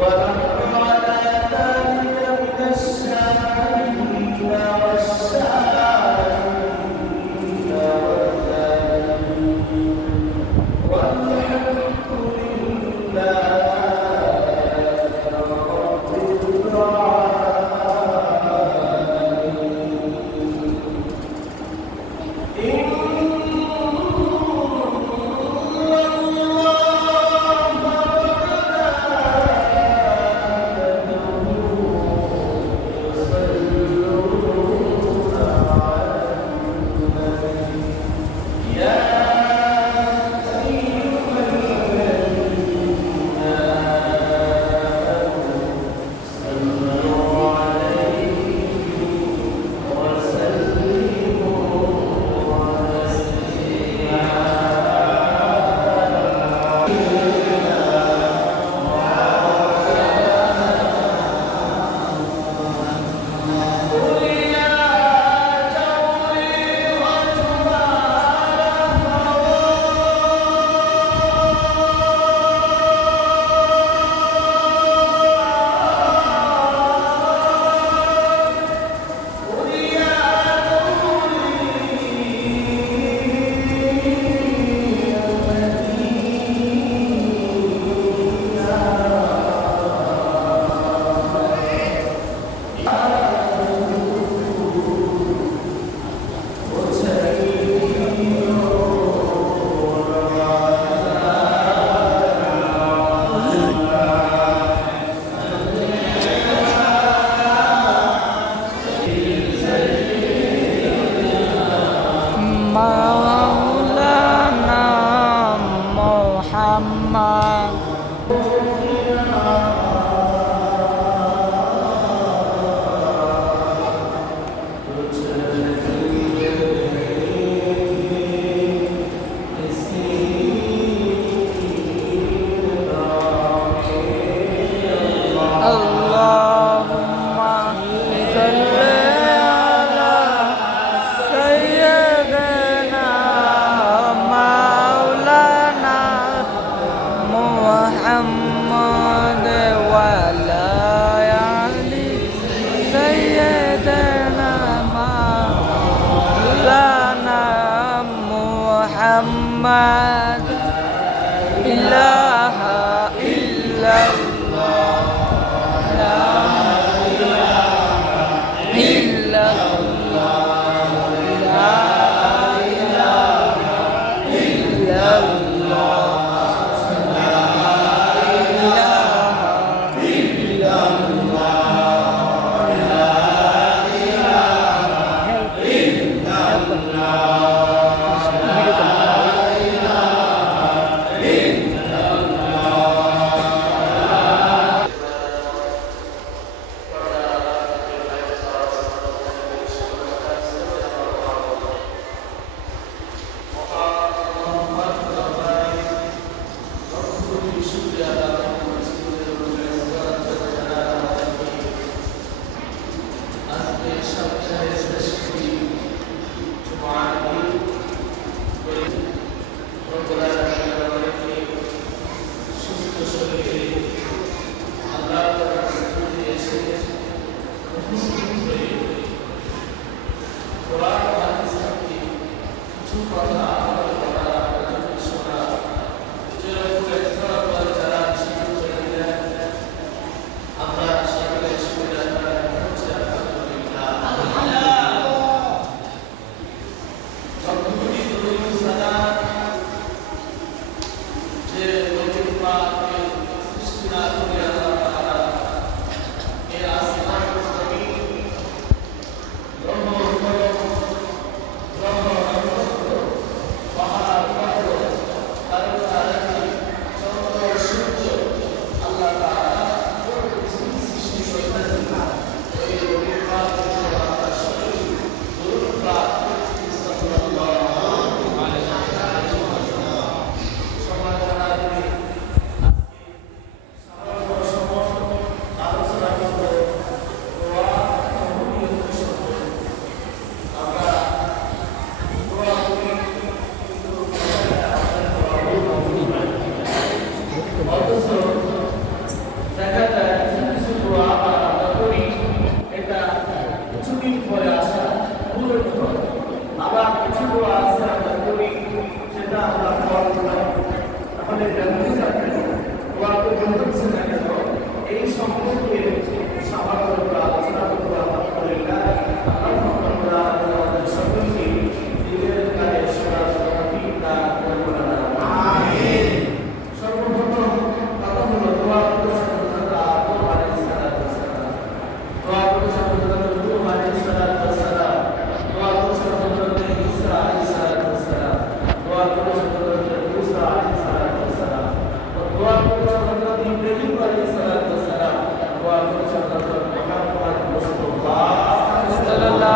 وَلَا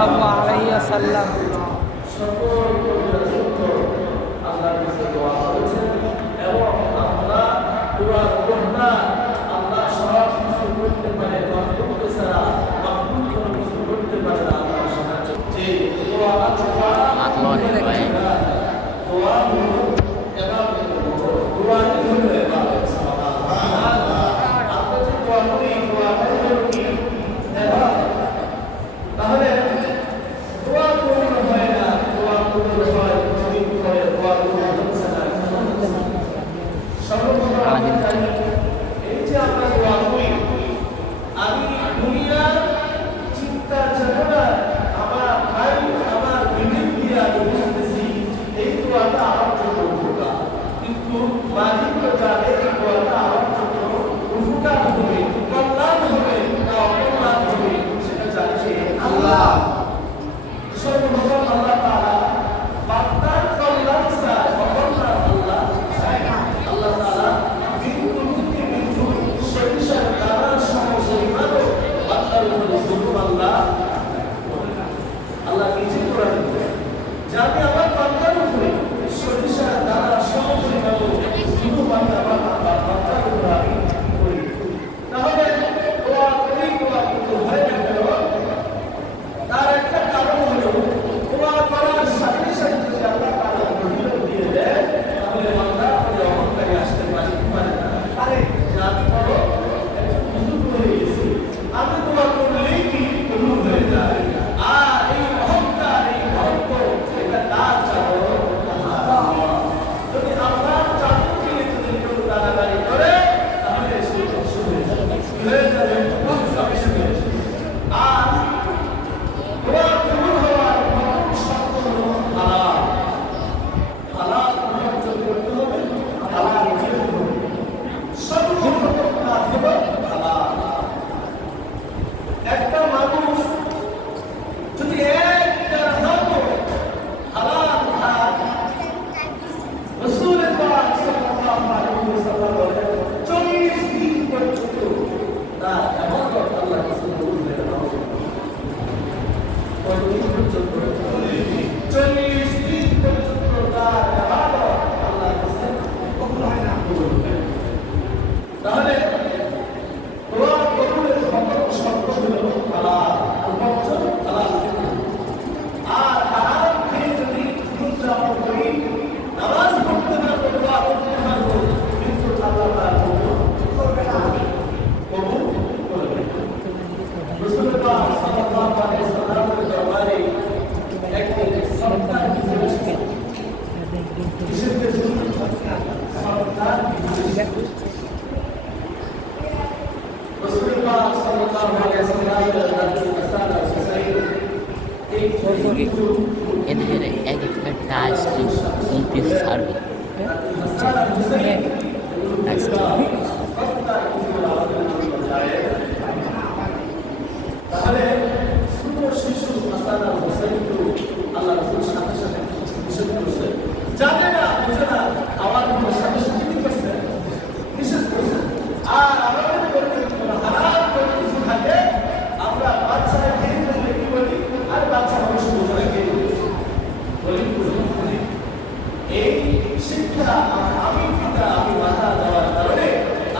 সাল্লাল্লাহু আলাইহি ওয়াসাল্লাম। এদের এক একটা টাস্ক কমপ্লিট সার্ভে তাহলে ছোট শিশু হাসান আল হোসেন আল্লাহ রাসূল সাথে সাথে নিষেধ করছে, জানে না বুঝে না আমার সাথে সাথে কি করছে, নিষেধ করছে। আর আমাদের পরিকল্পনা হারাম করে কিছু থাকে, আমরা বাচ্চারা খেয়ে ফেললে কি বলি, আর বাচ্চা মানুষ বোঝে না খেয়ে বলি। এই শিক্ষা আমি পিতা আমি মাতা দেওয়ার কারণে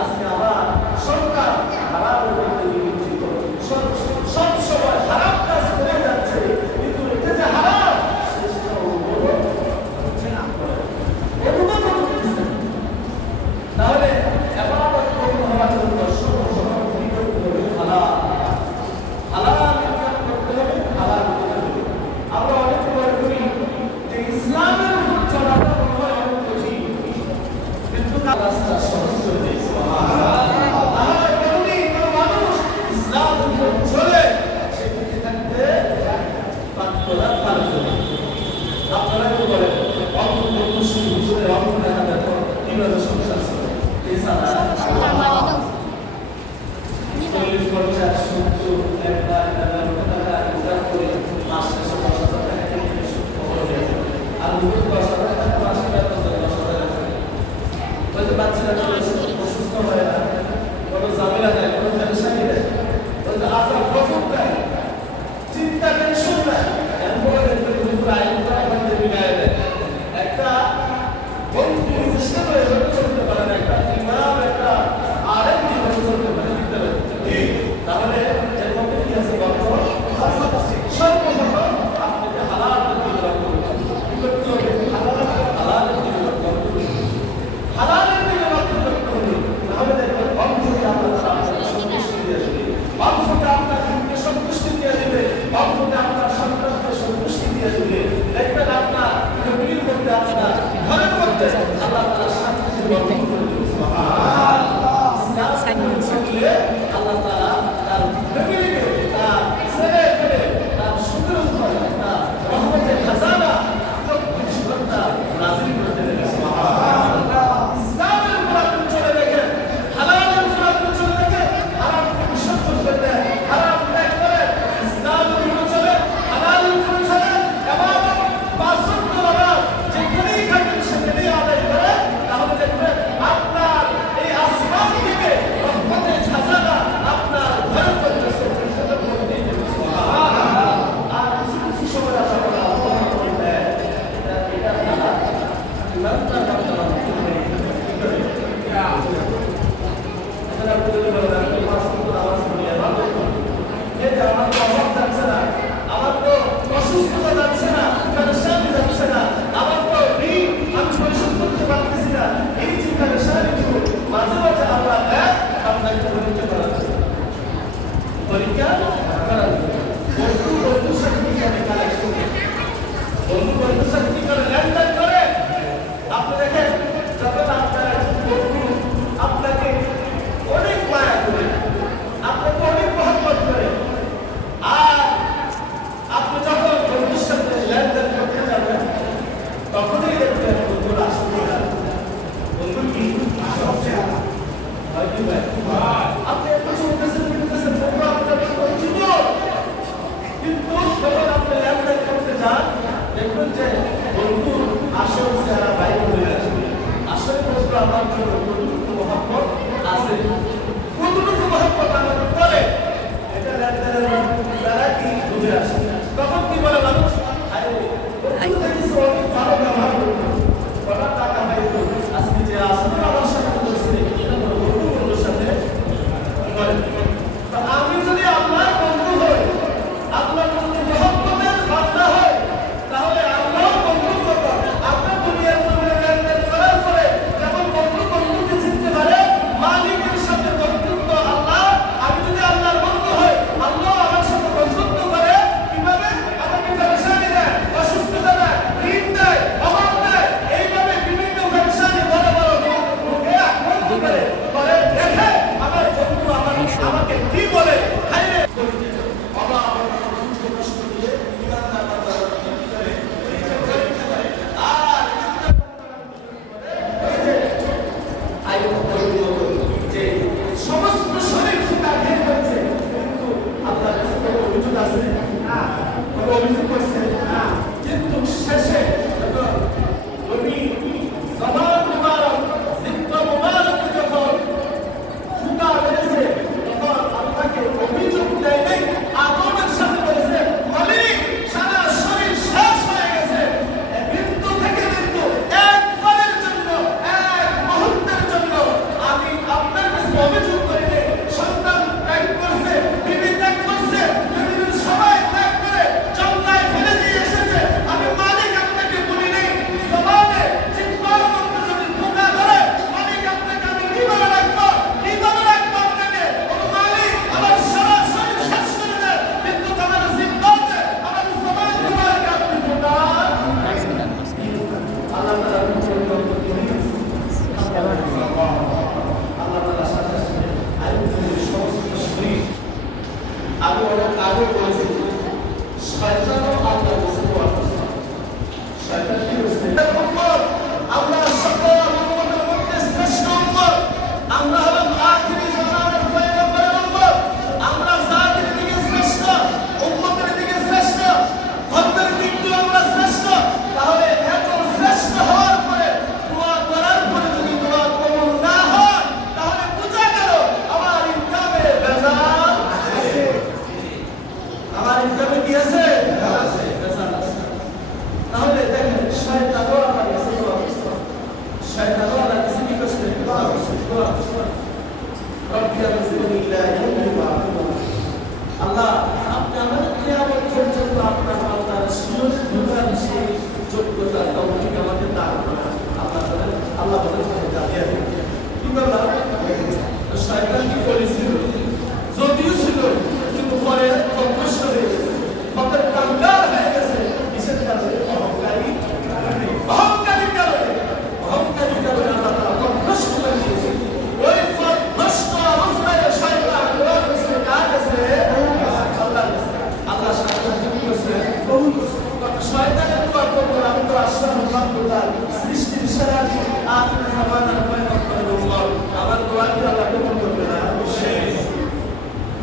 আজকে আমার সরকার হারাম করতে নিয়োজিত, সব সময় হারাম কাজ করে যাচ্ছে, কিন্তু এটা যে হারাম সেটা হচ্ছে না, তাহলে এবাদত করতে হওয়ার জন্য সর্বপ্রথম কি করতে হবে? হালাল হালাল ইনকাম করতে হবে, হালাল করতে হবে। আমরা অনেক মনে করি যে ইসলামের উপর চলাটা মনে হয় অনেক কঠিন, কিন্তু রাস্তা সহজ করে দিয়েছে। আপনারা কি বলেন অল্প খুশি হুজুরের অল্প টাকা দেখো কিভাবে সংসার চলে, এছাড়া 40-50-70 1 লাখ টাকা ইনকাম করে মাস শেষে 10,000 টাকা কিনে খবর হয়ে যায়, আর হুজুর 10,000 টাকা মাসে বেতন দেয় 10,000 টাকা। হয়তো বাচ্চারা অসুস্থ হয় না, কোনো ঝামেলা দেয়, কোনো পেরেশানি দেয়, হয়তো আজাব গজব দেয়, চিন্তা টেনশন দেয়,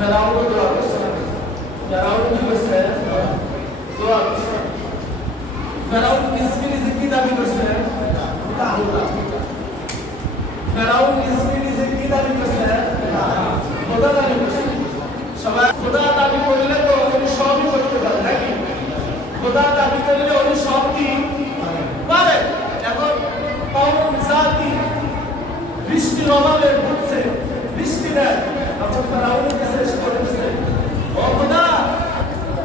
ফেরাউনও দোয়া করছে, ফেরাউন কি করছে? দোয়া করছে। ফেরাউন নিজকে নিজে কি দাবি করছে? ফেরাউন নিজকে নিজে কি দাবি করছে? খোদা দাবি করছে। সবাই খোদা দাবি করলে তো উনি সবই করতে পারে নাকি? খোদা দাবি করলে উনি সব কি পারে। এখন কওম জাতি বৃষ্টির অভাবে ভুগছে, বৃষ্টি নেই, তখন ফেরাউনের কাছে এসে বলতেছে, ও খোদা,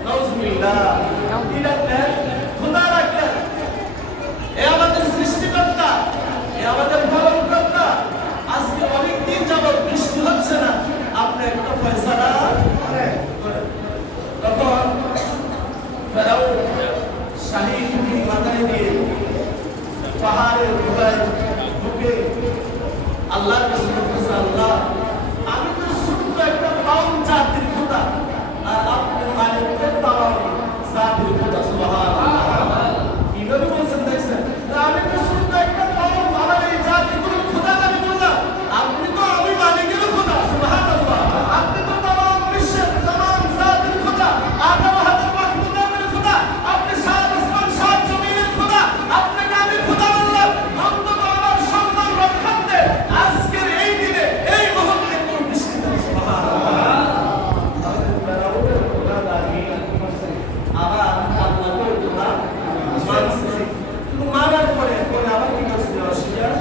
নাউজুবিল্লাহ, কি ডাকলেন? খোদা ডাকলেন। এ আমাদের সৃষ্টিকর্তা, এ আমাদের পালনকর্তা, আজকে অনেকদিন যাবত বৃষ্টি হচ্ছে না, আপনি একটা ফয়সালা করেন। তখন ফেরাউন শাহী টুপি মাথায় দিয়ে পাহাড়ের গুহায় ঢুকে আল্লাহর কাছে বলতেছে, আল্লাহ, আমি তো ছোট্ট একটা কওম জাতির খোদা, আর আপনি মালিকের তামাম জাতির খোদা। সুবহানাল্লাহ, কিভাবে বলছেন দেখছেন? আমি তো ছোট্ট একটা কওম, আমার এই জাতিগুলো খোদা দাবি করলাম, আপনি তো আমি মালিকের খোদা। সুবহানাল্লাহ, আপনি তো তামাম বিশ্বের তামাম জাতির খোদা, আদম হাজার মাখলুকাতের খোদা, আপনি সাত আসমান সাত জমিনের খোদা, আপনাকে আমি খোদা বললাম। অন্তত আমার সম্মান রক্ষার্থে আজকের এই দিনে এই মুহূর্তে কোন বৃষ্টি দেন। সুবহানাল্লাহ, আমাদের ফেরাউনের খোদা দাবি আবার আল্লাহর খোদা মানছে, কিন্তু মানার পরে পরে আবার কি করছে? অস্বীকার।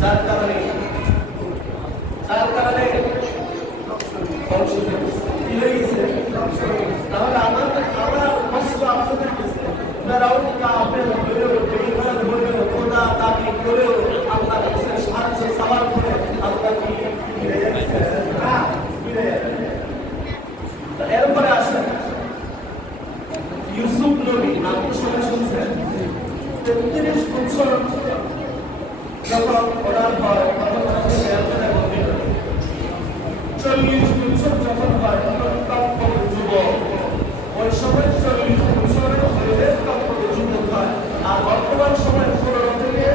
যার কারণে কি হয়ে গেছে? তাহলে আমার কষ্ট আপনাদের কাছে, ফেরাউন কাফের হলেও, বেঈমান হলেও, খোদা দাবি করেও আল্লাহর কাছে সাহায্য চাওয়ার পরে আল্লাহ কি ফিরে যাচ্ছে? না, ফিরে যাচ্ছে। এরপরে আসেন ইউসুফ নবী, আপনি সবাই শুনছেন, 33 বছর যখন ওনার হয় তখন ওনাকে জেলখানে বন্দী করে। 40 বছর যখন হয় তখন তৎপর যুবক, ওই সময় 40 বছরের হয়ে তৎপর যুবক হয়। আর বর্তমান সময় 15 থেকে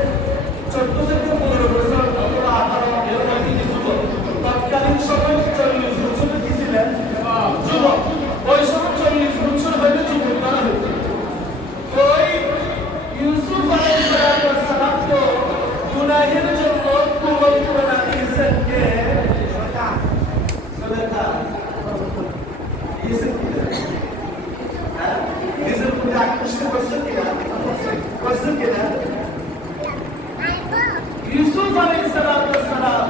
14 থেকে 15 বছর অথবা 18 এর মধ্যে যুবক। তৎকালীন সময় 40 বছরে কি ছিলেন? যুবক। ওই সময় 40 বছর হইলে যুবক করা হইত। ওই ইউসুফ আলাইহিস সালাম তো গুনাহের জন্য কুমন্ত্রণা দিয়েছেন কে? সুলেখা। দিয়েছেন কে? হ্যাঁ, নিজের প্রতি আকৃষ্ট করছেন কিনা? করছেন কিনা? ইউসুফ আলাইহিস সালাম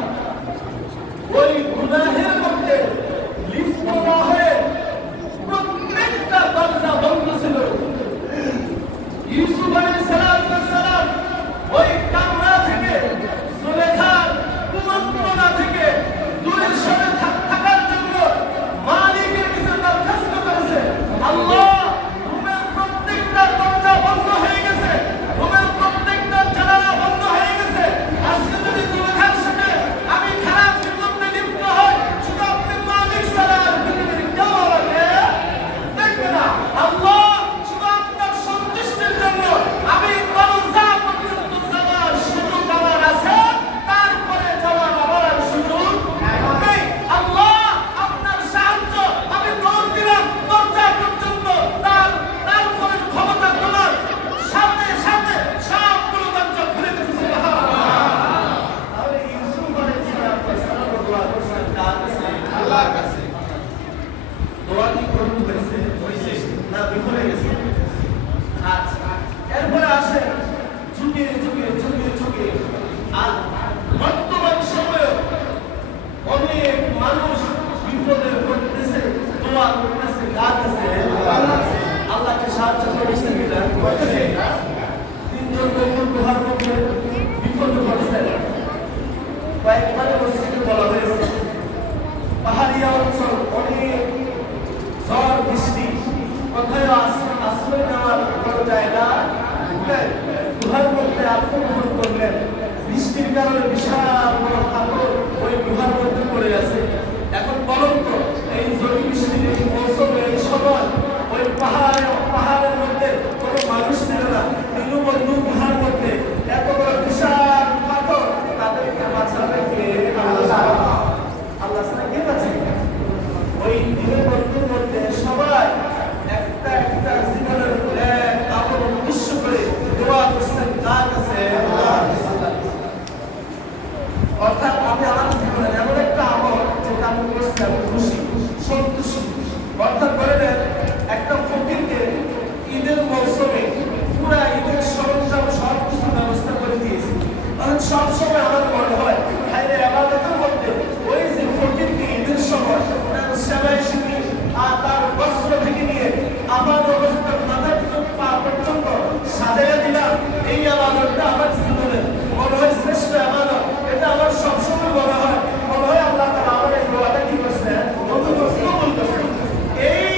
ওই গুনাহের মধ্যে লিপ্ত না হয়ে প্রত্যেকটা দরজা বন্ধ ছিল। ইউসুফ আলাইহিস সালাম ওই কামরা থেকে, সুলেখার কুমন্ত্রণা থেকে দূরে সরে থাকার জন্য মালিকের কাছে দরখাস্ত করেছে, আল্লাহ, রুমের প্রত্যেকটা দরজা বন্ধ হয়ে গেছে, রুমের প্রত্যেকটা জানালা বন্ধ হয়ে গেছে, আজকে যদি সুলেখার সাথে আমি খারাপ জীবনে লিপ্ত হই, শুধু আপনি মালিক ছাড়া আর পৃথিবীর কেউ আমাকে দেখবে না। আল্লাহ, শুধু আপনার সন্তুষ্টির জন্য আমি দরজা পর্যন্ত যাওয়ার সুযোগ আমার আছে, তারপরে যাওয়ার আমার আর সুযোগ নেই। আল্লাহ, আপনার সাহায্য আমি দৌড় দিলাম দরজা পর্যন্ত, তারপরে ক্ষমতা তোমার সাথে সাথে সবগুলো দরজা খুলে গেছে। সুবহানাল্লাহ, তাহলে ইউসুফ আলাইহিস সালাম দোয়া করছেন কার কাছে? আল্লাহর কাছে। দোয়া কি কবুল হয়েছে? হয়েছে না বিফলে গেছে? আচ্ছা, এরপরে আসে যুগে যুগে যুগে যুগে আর বর্তমান সময়ে অনেক মানুষ বিপদে পড়তেছে, দোয়া করতেছে কার কাছে? আল্লাহকে সাহায্য করেছে কিনা? তিনজন লোক গুহার মধ্যে বিপদে পড়ছে। কয়েকবার মসজিদে বলা হয়েছে, পাহাড়িয়া অঞ্চল, অনেক ঝড় বৃষ্টি, কোথায় আশ্রয় নেওয়ার কোনো জায়গা নেই। গুহার মধ্যে আত্মগোপন করলেন। বৃষ্টির কারণে বিশাল বড় পাথর ওই গুহার মধ্যে পড়ে আছে। এখন বলুন তো, এই ঝড় বৃষ্টির এই মৌসুমে এই সময় ওই পাহাড়ের মধ্যে কোনো মানুষ ছিল না, দীনবন্ধু গুহার মধ্যে এত বড় বিশাল পাথর, তাদেরকে বাঁচাবে কে? আল্লাহ। আল্লাহ ছাড়া কে বাঁচাবে? দিনে করতে করতে সবাই একটা একটা জীবনের কাপড় উদ্দেশ্য করে দোয়া করছেন কার কাছে? অর্থাৎ আমি আমার জীবনের এমন একটা আমল যেটা আমি করছি আমি খুশি সন্তুষ্টি। অর্থাৎ বলে দেন একটা ফকিরকে ঈদের মৌসুমে পুরা ঈদের সরঞ্জাম সব কিছু ব্যবস্থা করে দিয়েছি। কারণ সবসময় আমার মনে হয় ভাইরে আবাদতের মধ্যে ওই যে ফকিরকে ঈদের সময় তার সেবায় শিখি আর তার বস্ত্র থেকে নিয়ে আমার অবস্থার মাথা থেকে পা পর্যন্ত সাজাইয়া দিলাম, এই আবাদতটা আমার জীবনে মনে হয় শ্রেষ্ঠ আবাদত। এটা আমার সবসময় মনে হয় আল্লাহ তাআলা আমার এই দোয়াটা কি করছে? কবুল করছে। এই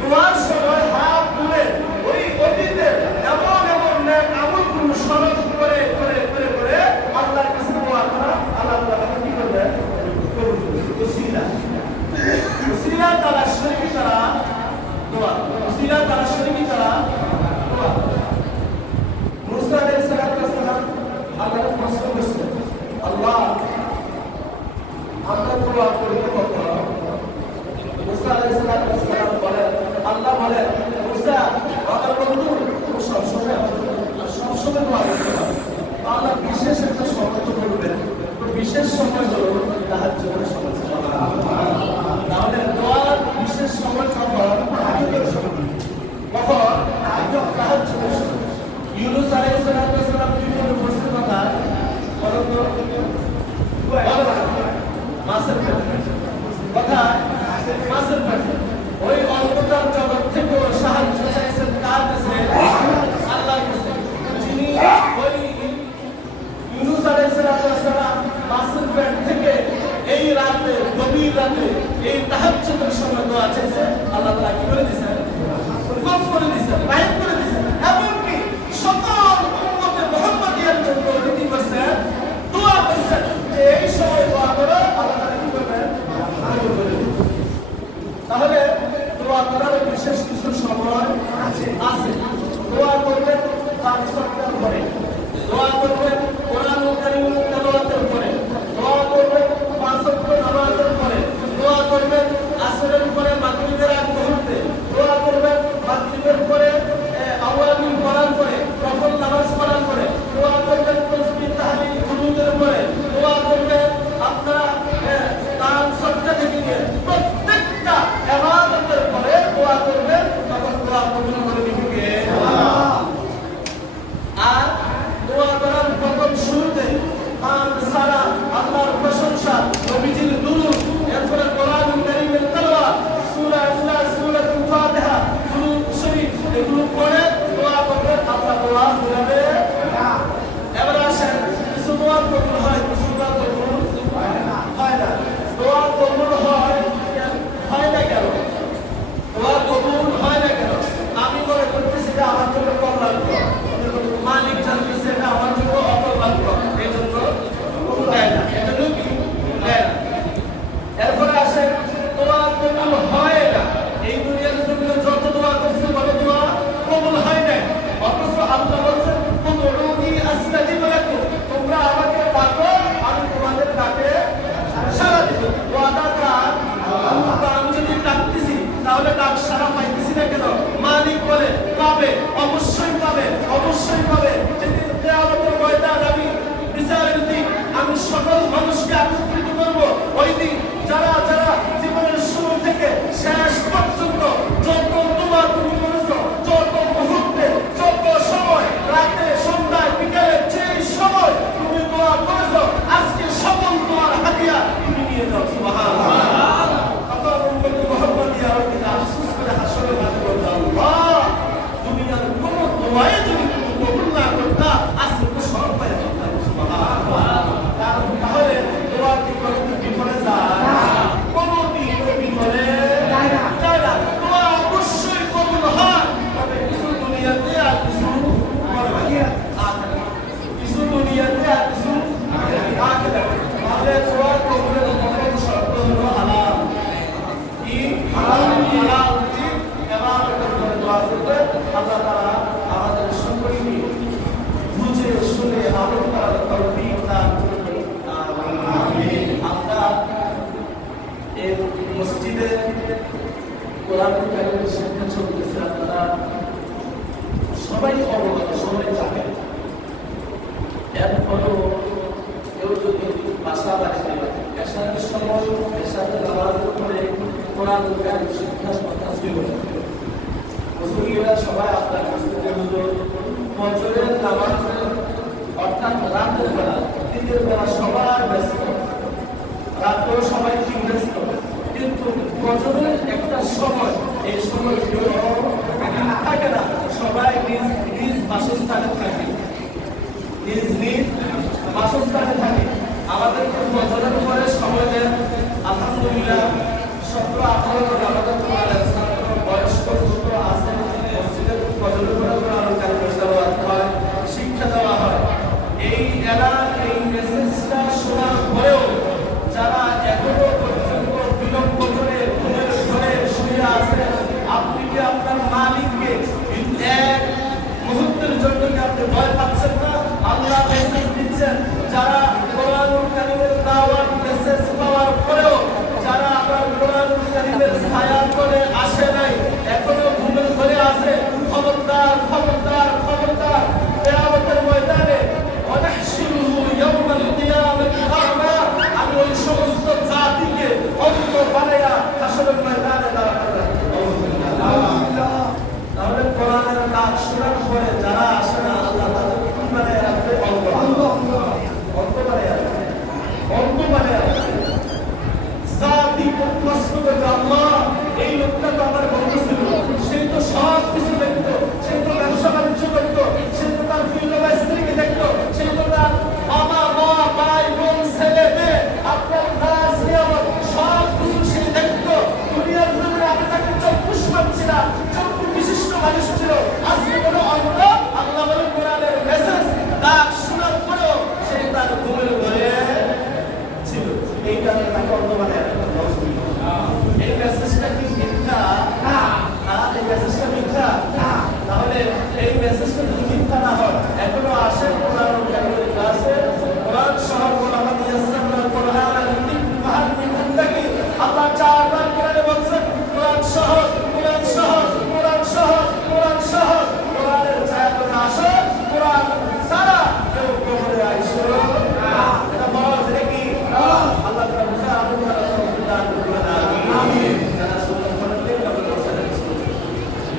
দোয়ার সময় হাত তুলে ওই অতীতের এমন এমন নেক আমলগুলো স্মরণ করে করে করে করে আল্লাহর কাছে দোয়া করা, আল্লাহ তাআলা কি করবে? কবুল করবে। উসিলা তাআলা শরীকি তারা দোয়া, উসিলা তাআলা শরীকি তারা দোয়া। মুসা আলাইহিস সালাম আল্লাহর প্রশ্ন করছেন, আল্লাহ আমরা দোয়া করি কত? মুসা আলাইহিস সালাম বলেন, আল্লাহ বলেন মুসা আমার বন্ধু তুমি সবসময় দোয়া করতে পারো। আল্লাহ বিশেষ একটা সময় তো করবেন, তো বিশেষ সময় হলো তাহাজ্জুদের সময়। তাহলে দোয়ার বিশেষ সময় কখন? তাহাজ্জুদের সময়। কখন? তাহাজ্জুদের সময়। ইউনূস আলাইহিস সালাম বিভিন্ন বস্তু কথা বলেন তো মাছের পেটে কথা মাছের পেটে ওই অন্ধকার জগৎ থেকে সাহায্য চাইছেন কার কাছে? আল্লাহর কাছে। যিনি ওই ইউনূস আলাইহিস সালাম মাছের পেট থেকে এই রাতে গভীর রাতে এই তাহাজ্জুদের সময় দোয়া চাইছে, আল্লাহ তাআলা কি করে দিয়েছেন? মাফ করে দিয়েছেন, মাফ করে দিয়েছেন। এমনকি সকল উম্মতে মুহাম্মাদিয়ার জন্য কি করছেন? দোয়া করছেন যে এই সময় দোয়া করো, আল্লাহ তাআলা কি করবেন? তাহলে দোয়া করার বিশেষ কিছু সময় আছে। দোয়া করবেন 5 সপ্তাহ পরে, দোয়া করবেন কোরআনুল কারীম তেলাওয়াতের পরে, দোয়া করবেন 5 ওয়াক্ত নামাজের পরে, দোয়া করবেন আসরের পরে মাগরিবের আগ মুহূর্তে, দোয়া করবেন মাগরিবের পরে আওয়ামিল পড়ার পরে, নফল নামাজ পড়ার পরে, দোয়া করবেন তাসবিহ তাহলিল কুনুতের পরে, দোয়া করবেন আপনারা দান সদকা থেকে নিয়ে প্রত্যেকটা ইবাদতের পরে দোয়া করবেন, তখন দোয়া কবুল করে দিবে কে? আল্লাহ। আর দোয়া করার প্রথম শুরুতে মান সালাত, আল্লাহর প্রশংসা, নবীজির দুরূদ, এরপরে কোরআনুল কারীমের তেলাওয়াত, সূরা ইখলাস, সূরাতুল ফাতিহা, দুরূদ শরীফ এগুলো পড়ে দোয়া করবেন, আল্লাহ দোয়া শুনবে না। এবার আসেন কিছু দোয়া কবুল হয়, কিছু দোয়া কবুল হয় না। দোয়া কবুল হয় না কেন? দোয়া কবুল হয় না কেন? আমি মনে করতেছি যে আমার জন্য কল্যাণ, মালিক জানতেছে এটা আমার জন্য অকল্যাণ, এই জন্য দেয় না, এই জন্য কি দেয় না। এরপরে আসে দোয়া কবুল হয় না। এই দুনিয়ার জন্য যত দোয়া করছে বড় দোয়া কবুল হয় না, অথচ আল্লাহ বলছেন উদউনি আস্তাজিব লাকুম, তোমরা আমাকে ডাকো আমি তোমাদের ডাকে সাড়া দিব। ওয়াদাটা আল্লাহ, আমি যদি ডাকতেছি তাহলে ডাক সাড়া পাইতেছি না কেন? মালিক বলে পাবে, অবশ্যই পাবে, অবশ্যই পাবে। যেদিন কিয়ামতের ময়দান আমি বিচারের দিন আমি সকল মানুষকে একত্রিত করব, ওই দিন যারা যারা জীবনের শুরু থেকে শেষ পর্যন্ত যত দোয়া তুমি করেছো, যত মুহূর্তে, যত সময়, রাতে, সন্ধ্যায়, বিকেলে, যে সময় তুমি দোয়া করেছো, আজকে সকল দোয়ার হাদিয়া তুমি নিয়ে যাও। সুবহানাল্লাহ। আপনার উম্মতে মুহাম্মাদিয়া ওইদিকে আফসোস করে হাসরে মাঠে বলবে, আল্লাহ দুনিয়ার কোনো দোয়াই যদি তুমি কবুল না করতা, আজকে তো সব পাইয়া যেতাম। সুবহানাল্লাহ। তাহলে দোয়া কোরআন কারিমের শিক্ষা চলতেছে, আপনারা সবাই অবগত, সবাই জানেন। এরপরও কেউ যদি বাসা বাড়িতে পেশাদের সময় পেশাদের নামাজের পরে কোরআন কারিম শিক্ষার কথা ছিল, মুসলিমরা সবাই আপনার কাছ থেকে হুজুর ফজরের নামাজের অর্থাৎ রাতের বেলা, দিনের বেলা সবাই ব্যস্ত, রাতেও সবাই কি ব্যস্ত, কিন্তু ফজরের একটা সময়, এই সময় থাকে না, সবাই নিজ নিজ বাসস্থানে থাকে, নিজ নিজ বাসস্থানে থাকে। আমাদেরকে ফজরের পরে সময় দেন, আলহামদুলিল্লাহ 17-18 আমাদের ছাত্র বয়স্ক ছোট আছে, মসজিদের ফজরের পরে কোরআন কারিমের তেলাওয়াত হয়, শিক্ষা দেওয়া হয়। এই এলাকার এই মেসেজটা শোনার পরেও যারা এখনো পর্যন্ত বিলম্ব করে ঘরে শুয়ে আছে, আপনি কি আপনার মালিককে এক মুহূর্তের জন্য কি আপনি ভয় পাচ্ছেন না? আল্লাহ মেসেজ দিচ্ছেন, যারা কোরআনুল কারীমের দাওয়াত মেসেজ পাওয়ার পরেও যারা আবার কোরআনুল কারীমের ছায়া